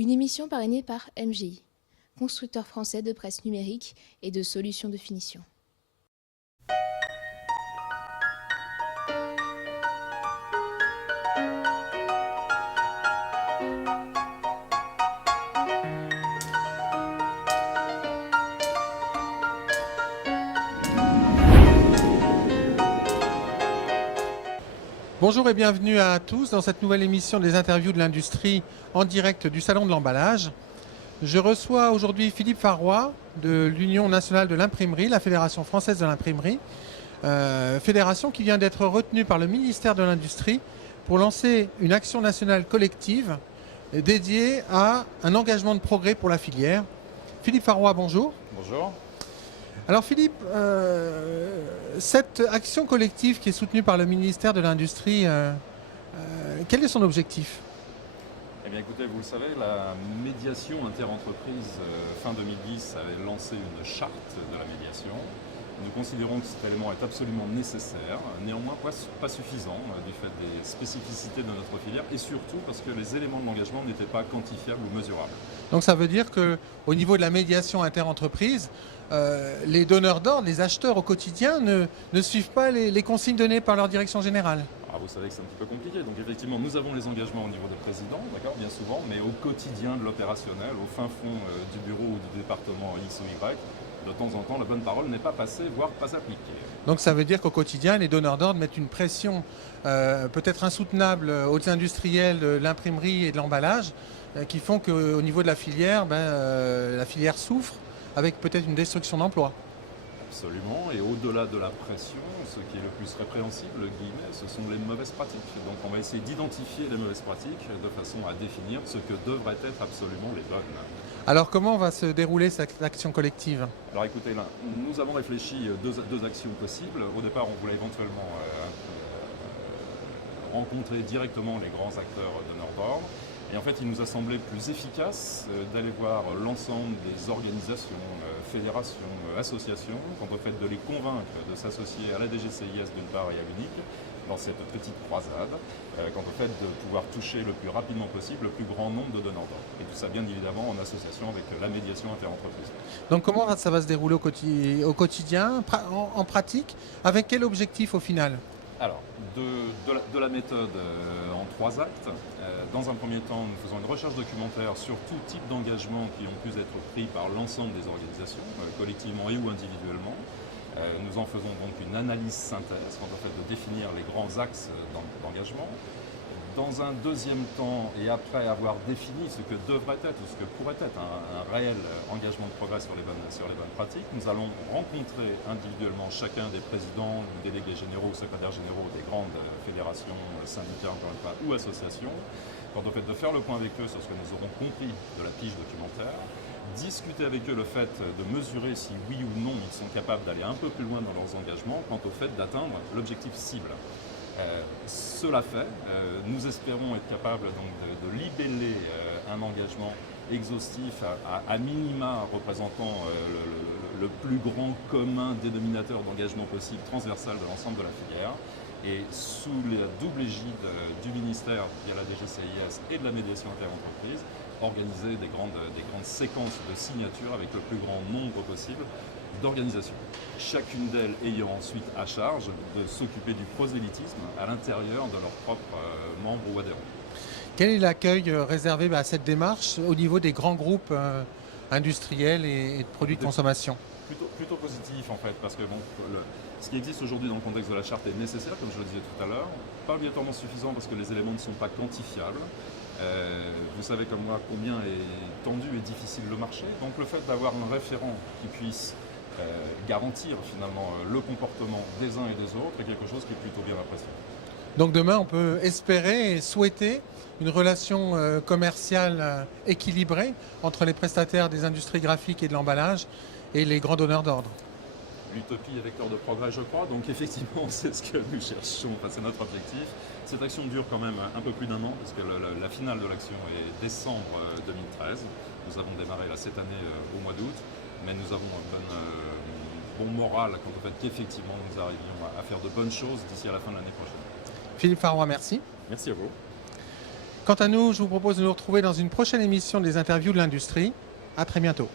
Une émission parrainée par MGI, constructeur français de presse numérique et de solutions de finition. Bonjour et bienvenue à tous dans cette nouvelle émission des interviews de l'industrie en direct du Salon de l'emballage. Je reçois aujourd'hui Philippe Farroy de l'Union nationale de l'imprimerie, la Fédération française de l'imprimerie, fédération qui vient d'être retenue par le ministère de l'Industrie pour lancer une action nationale collective dédiée à un engagement de progrès pour la filière. Philippe Farroy, bonjour. Bonjour. Alors Philippe, cette action collective qui est soutenue par le ministère de l'Industrie, quel est son objectif ? Eh bien écoutez, vous le savez, la médiation interentreprise fin 2010 avait lancé une charte de la médiation. Nous considérons que cet élément est absolument nécessaire, néanmoins pas suffisant du fait des spécificités de notre filière et surtout parce que les éléments de l'engagement n'étaient pas quantifiables ou mesurables. Donc ça veut dire qu'au niveau de la médiation interentreprise, les donneurs d'ordre, les acheteurs au quotidien ne suivent pas les consignes données par leur direction générale. Alors vous savez que c'est un petit peu compliqué, donc effectivement nous avons les engagements au niveau des présidents, d'accord, bien souvent, mais au quotidien de l'opérationnel, au fin fond du bureau ou du département X ou Y, de temps en temps la bonne parole n'est pas passée, voire pas appliquée. Donc ça veut dire qu'au quotidien, les donneurs d'ordre mettent une pression peut-être insoutenable aux industriels de l'imprimerie et de l'emballage qui font qu'au niveau de la filière souffre avec peut-être une destruction d'emplois. Absolument, et au-delà de la pression, ce qui est le plus répréhensible, guillemets, ce sont les mauvaises pratiques. Donc on va essayer d'identifier les mauvaises pratiques de façon à définir ce que devraient être absolument les bonnes. Alors comment va se dérouler cette action collective ? Alors écoutez, là, nous avons réfléchi deux actions possibles. Au départ, on voulait éventuellement rencontrer directement les grands acteurs donneurs d'ordre. Et en fait, il nous a semblé plus efficace d'aller voir l'ensemble des organisations, fédérations, associations, quant au fait de les convaincre de s'associer à la DGCIS d'une part et à l'UNIC dans cette petite croisade, quant au fait de pouvoir toucher le plus rapidement possible le plus grand nombre de donneurs d'ordre. Et tout ça, bien évidemment, en association avec la médiation interentreprise. Donc comment ça va se dérouler au quotidien, en pratique, avec quel objectif au final ? Alors, de la méthode en 3 actes. Dans un premier temps, nous faisons une recherche documentaire sur tout type d'engagement qui ont pu être pris par l'ensemble des organisations, collectivement et ou individuellement. Nous en faisons donc une analyse synthèse, quant au fait de définir les grands axes d'engagement. Dans un deuxième temps, et après avoir défini ce que devrait être ou ce que pourrait être un réel engagement de progrès sur les bonnes pratiques, nous allons rencontrer individuellement chacun des présidents, délégués généraux, secrétaires généraux des grandes fédérations, syndicats encore une fois, ou associations, quant au fait de faire le point avec eux sur ce que nous aurons compris de la fiche documentaire, discuter avec eux le fait de mesurer si oui ou non ils sont capables d'aller un peu plus loin dans leurs engagements, quant au fait d'atteindre l'objectif cible. Cela fait, nous espérons être capables donc de libeller un engagement exhaustif à minima représentant le plus grand commun dénominateur d'engagement possible transversal de l'ensemble de la filière. Et sous la double égide du ministère via la DGCIS et de la médiation interentreprise, organiser des grandes séquences de signatures avec le plus grand nombre possible d'organisations. Chacune d'elles ayant ensuite à charge de s'occuper du prosélytisme à l'intérieur de leurs propres membres ou adhérents. Quel est l'accueil réservé à cette démarche au niveau des grands groupes industriels et de produits de consommation ? Plutôt positif en fait, parce que ce qui existe aujourd'hui dans le contexte de la charte est nécessaire, comme je le disais tout à l'heure, pas obligatoirement suffisant parce que les éléments ne sont pas quantifiables. Vous savez comme moi combien est tendu et difficile le marché, donc le fait d'avoir un référent qui puisse garantir finalement le comportement des uns et des autres est quelque chose qui est plutôt bien apprécié. Donc demain, on peut espérer et souhaiter une relation commerciale équilibrée entre les prestataires des industries graphiques et de l'emballage et les grands donneurs d'ordre. L'utopie est vecteur de progrès, je crois, donc effectivement, c'est ce que nous cherchons, enfin, c'est notre objectif. Cette action dure quand même un peu plus d'1 an, parce que la finale de l'action est décembre 2013. Nous avons démarré là, cette année au mois d'août, mais nous avons un bon moral quant au fait qu'effectivement nous arrivions à faire de bonnes choses d'ici à la fin de l'année prochaine. Philippe Farroy, merci. Merci à vous. Quant à nous, je vous propose de nous retrouver dans une prochaine émission des interviews de l'industrie. À très bientôt.